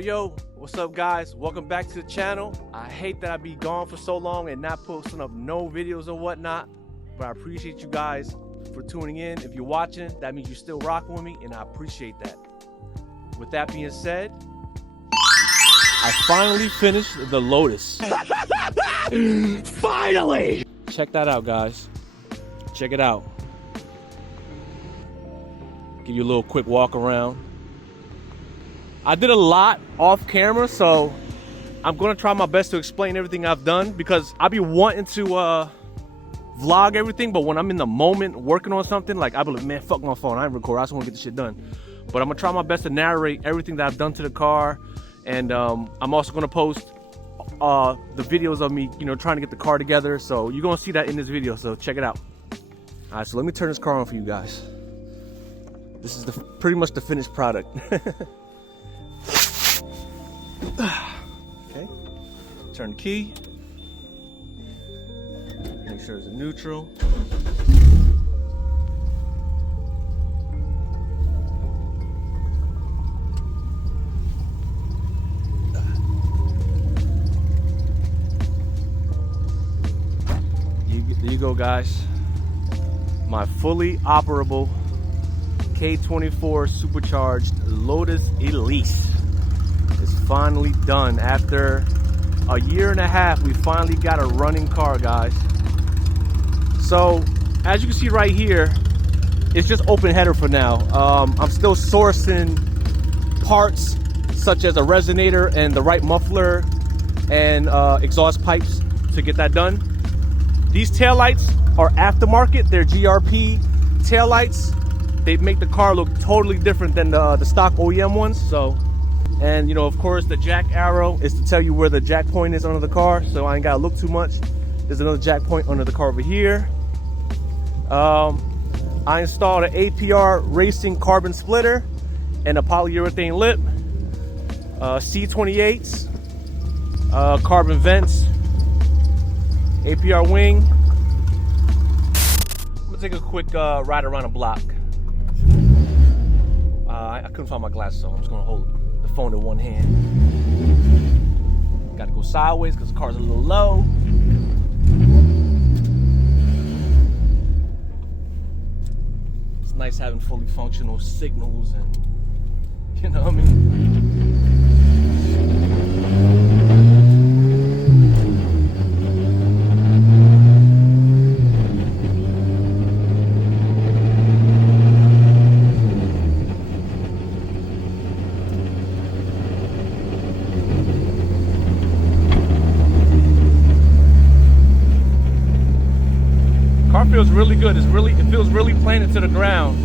Yo, what's up guys? Welcome back to the channel. I hate that I be gone for so long and not posting up no videos or whatnot, but I appreciate you guys for tuning in. If you're watching, that means you're still rocking with me, and I appreciate that. With that being said, I finally finished the Lotus. Finally! Check that out, guys. Check it out. Give you a little quick walk around. I did a lot off camera, so I'm gonna try my best to explain everything I've done, because I be wanting to vlog everything, but when I'm in the moment working on something, like I be like, man, fuck my phone, I ain't record, I just wanna get the shit done. But I'm gonna try my best to narrate everything that I've done to the car, and I'm also gonna post the videos of me, trying to get the car together. So you're gonna see that in this video, so check it out. All right, so let me turn this car on for you guys. This is pretty much the finished product. Okay, turn the key, make sure it's a neutral. There you go, guys. My fully operable K24 supercharged Lotus Elise is finally done. After a year and a half, we finally got a running car, guys. So as you can see right here, it's just open header for now. I'm still sourcing parts such as a resonator and the right muffler and exhaust pipes to get that done. These taillights are aftermarket. They're GRP taillights. They make the car look totally different than the stock OEM ones. So, and of course, the jack arrow is to tell you where the jack point is under the car, so I ain't gotta look too much. There's another jack point under the car over here. I installed an APR Racing carbon splitter and a polyurethane lip, C28s, carbon vents, APR wing. I'm gonna take a quick ride around the block. I couldn't find my glasses, so I'm just gonna hold the phone in one hand. Got to go sideways because the car's a little low. It's nice having fully functional signals, and you know what I mean. Feels really good. It feels really planted to the ground,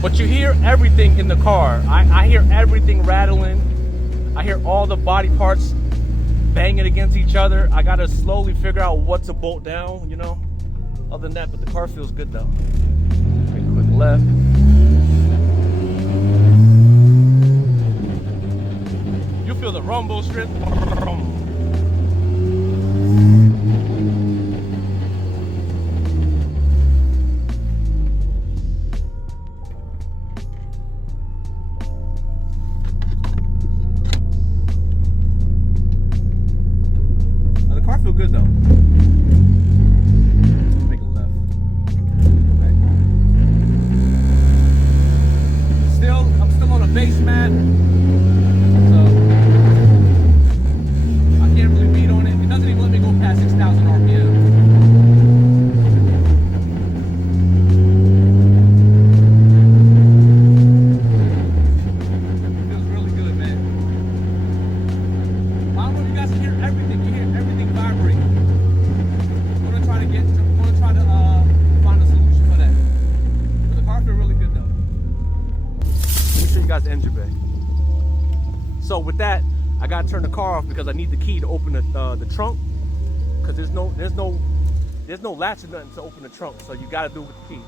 but you hear everything in the car. I hear everything rattling. I hear all the body parts banging against each other. I gotta slowly figure out what to bolt down, other than that. But the car feels good though. Take a quick left. You feel the rumble strip. Feel good though. Make a left. Okay. I'm still on a base mat, so I can't really beat on it. It doesn't even let me go past 6,000 RPM. Feels really good, man. I don't know if you guys can hear everything. You hear everything vibrating. I'm gonna try to find a solution for that. But the car feels really good though. Let me show you guys the engine bay. So with that, I gotta turn the car off because I need the key to open the trunk. Because there's no latch or nothing to open the trunk, so you gotta do it with the key.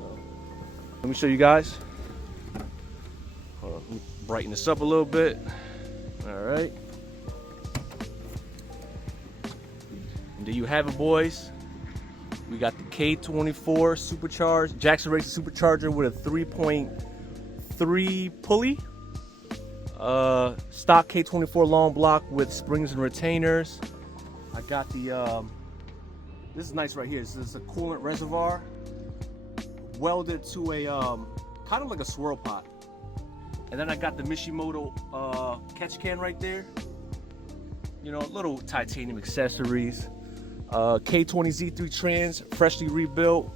So, let me show you guys. Hold on, let me brighten this up a little bit. All right. And there you have it, boys. We got the K24 supercharged, Jackson Racing supercharger with a 3.3 pulley. Stock K24 long block with springs and retainers. I got the, this is nice right here. This is a coolant reservoir welded to a, kind of like a swirl pot. And then I got the Mishimoto catch can right there. You know, little titanium accessories. K20 Z3 trans, freshly rebuilt,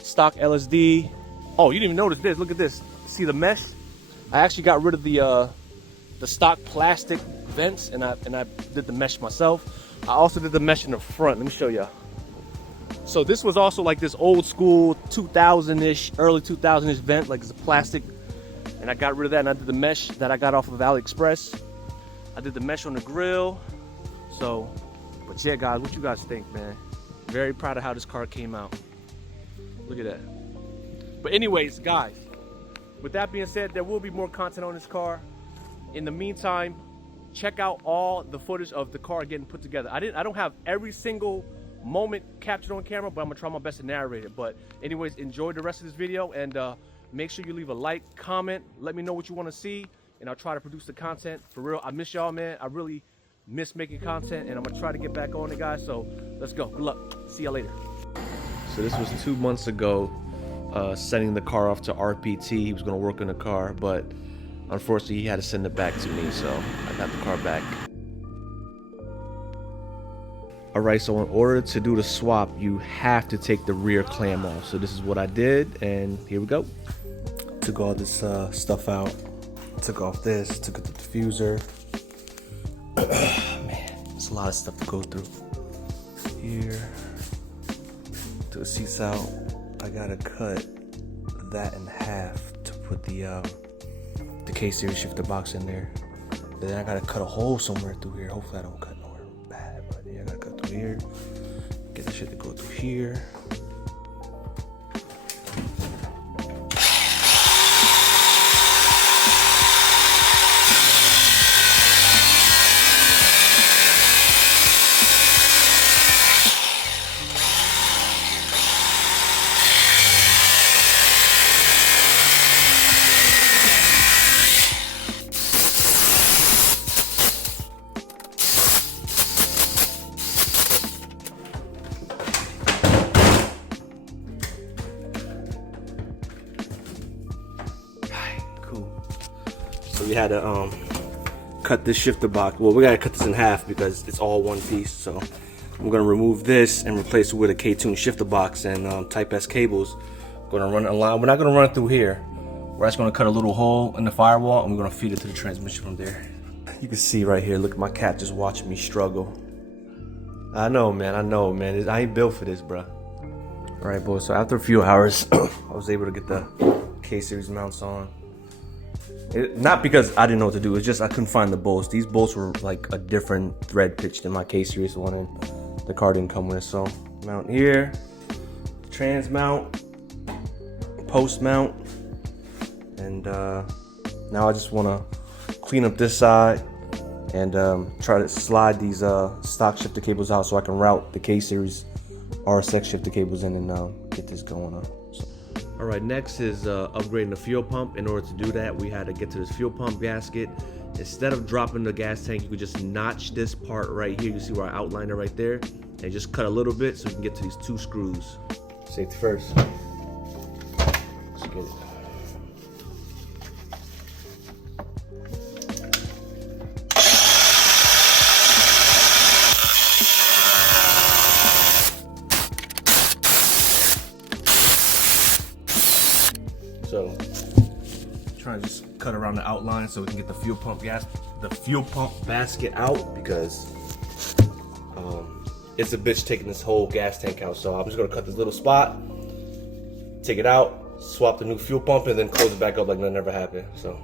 stock LSD. Oh, you didn't even notice this. Look at this. See the mesh? I actually got rid of the stock plastic vents, and I did the mesh myself. I also did the mesh in the front. Let me show you. So this was also like this old school 2000-ish, early 2000-ish vent, like it's a plastic. And I got rid of that, and I did the mesh that I got off of AliExpress. I did the mesh on the grill. So, but yeah, guys, what you guys think, man? Very proud of how this car came out. Look at that. But anyways, guys, with that being said, there will be more content on this car. In the meantime, check out all the footage of the car getting put together. I don't have every single moment captured on camera, but I'm gonna try my best to narrate it. But anyways, enjoy the rest of this video, and make sure you leave a like, comment, let me know what you want to see, and I'll try to produce the content. For real, I miss y'all, man. I really miss making content, and I'm gonna try to get back on it, guys. So let's go. Good luck. See y'all later. So this was 2 months ago, sending the car off to RPT. He was gonna work on the car, but unfortunately he had to send it back to me, so I got the car back. Alright, so in order to do the swap, you have to take the rear clam off. So this is what I did, and here we go. Took all this stuff out. Took off this, took the diffuser. Man, there's a lot of stuff to go through. Here, took the seats out. I gotta cut that in half to put the K-Series shifter box in there. Then I gotta cut a hole somewhere through here. Hopefully I don't cut nowhere bad, but yeah, I gotta cut through here. Get the shit to go through here. So we had to cut this shifter box. Well, we gotta cut this in half because it's all one piece. So I'm gonna remove this and replace it with a K-Tune shifter box and Type S cables. Gonna run it along. We're not gonna run it through here. We're just gonna cut a little hole in the firewall, and we're gonna feed it to the transmission from there. You can see right here. Look at my cat just watching me struggle. I know, man. I know, man. I ain't built for this, bro. All right, boys. So after a few hours, I was able to get the K-Series mounts on. Not because I didn't know what to do, it's just I couldn't find the bolts. These bolts were like a different thread pitch than my K-Series one, and the car didn't come with it. So mount here, trans mount, post mount, and now I just want to clean up this side and try to slide these stock shifter cables out so I can route the K-Series RSX shifter cables in and get this going on. All right, next is upgrading the fuel pump. In order to do that, we had to get to this fuel pump gasket. Instead of dropping the gas tank, you could just notch this part right here. You see where I outlined it right there? And just cut a little bit so we can get to these 2 screws. Safety first. Let's get it. So, trying to just cut around the outline so we can get the fuel pump basket out, because it's a bitch taking this whole gas tank out. So I'm just gonna cut this little spot, take it out, swap the new fuel pump, and then close it back up like that never happened. So.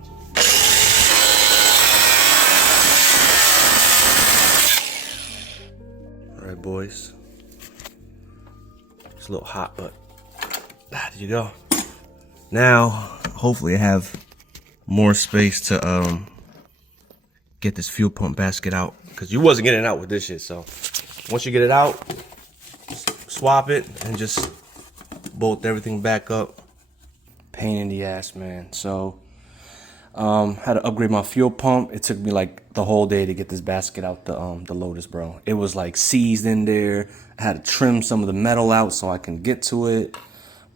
All right, boys. It's a little hot, but there you go. Now, hopefully I have more space to get this fuel pump basket out, because you wasn't getting it out with this shit. So once you get it out, swap it and just bolt everything back up. Pain in the ass, man. So Had to upgrade my fuel pump. It took me like the whole day to get this basket out the Lotus, bro. It was like seized in there. I had to trim some of the metal out so I can get to it.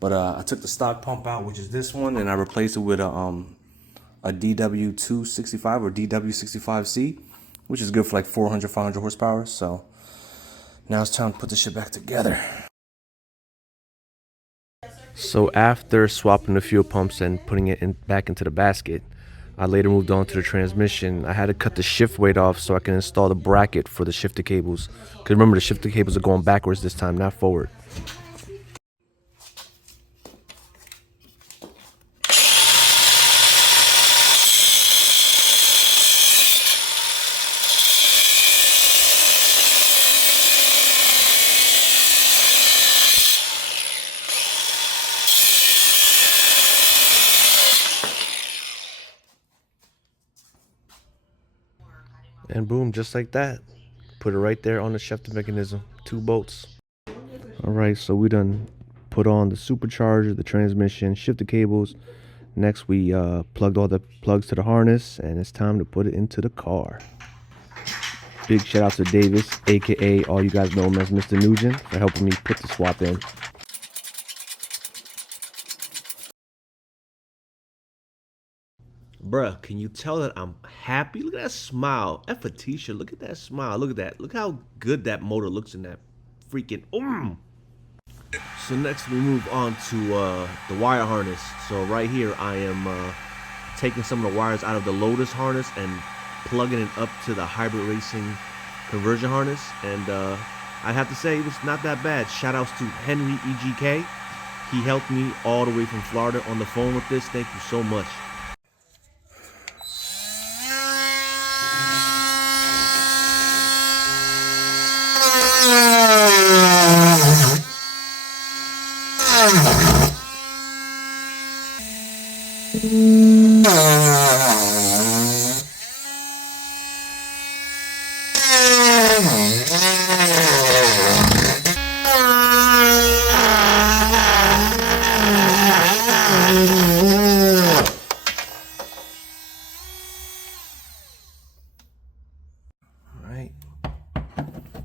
But I took the stock pump out, which is this one, and I replaced it with a DW265 or DW65C, which is good for like 400, 500 horsepower. So now it's time to put this shit back together. So after swapping the fuel pumps and putting it back into the basket, I later moved on to the transmission. I had to cut the shift weight off so I can install the bracket for the shifter cables. Because remember, the shifter cables are going backwards this time, not forward. And boom, just like that. Put it right there on the shifter mechanism. 2 bolts. Alright, so we done put on the supercharger, the transmission, shifter cables. Next we plugged all the plugs to the harness, and it's time to put it into the car. Big shout out to Davis, aka all you guys know him as Mr. Nugent, for helping me put the swap in. Bruh, can you tell that I'm happy? Look at that smile. F a t-shirt. Look at that smile. Look at that. Look how good that motor looks in that freaking So next we move on to the wire harness. So right here I am taking some of the wires out of the Lotus harness and plugging it up to the hybrid racing conversion harness. And I have to say it was not that bad. Shout outs to Henry EGK. He helped me all the way from Florida on the phone with this. Thank you so much.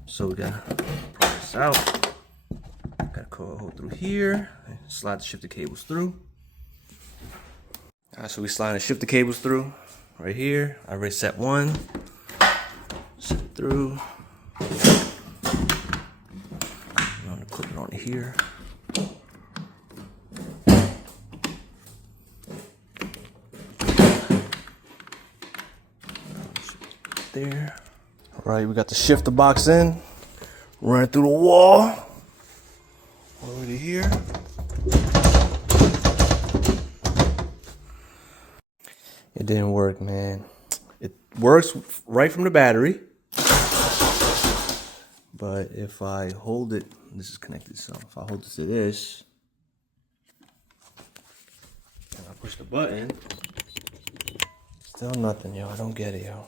So we gotta pull this out. Gotta cut a hole through here. Slide the shifter cables through. Alright, so we slide the shifter cables through right here. I already set one. Set it through. I'm gonna clip it onto here. There. Alright, we got the shifter box in. Running through the wall. Over to here. It didn't work, man. It works right from the battery. But if I hold it, this is connected, so if I hold it to this, and I push the button, still nothing, yo. I don't get it, yo.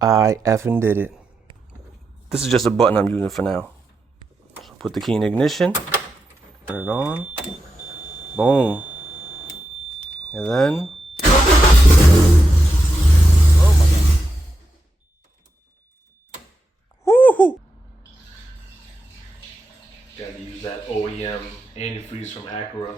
I effing did it. This is just a button I'm using for now. So put the key in ignition, turn it on, boom, and then, oh my God. Woohoo! Gotta use that OEM antifreeze from Acura.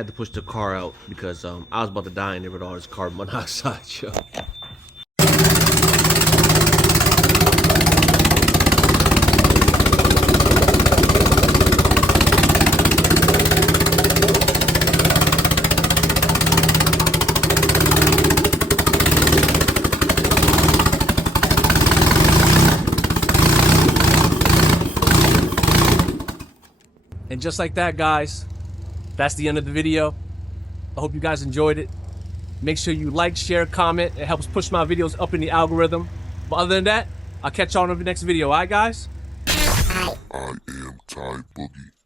had to push the car out because I was about to die in there with all this carbon monoxide, yo. And just like that, guys, that's the end of the video. I hope you guys enjoyed it. Make sure you like, share, comment. It helps push my videos up in the algorithm. But other than that, I'll catch y'all in the next video. All right, guys? I am Ty Boogie.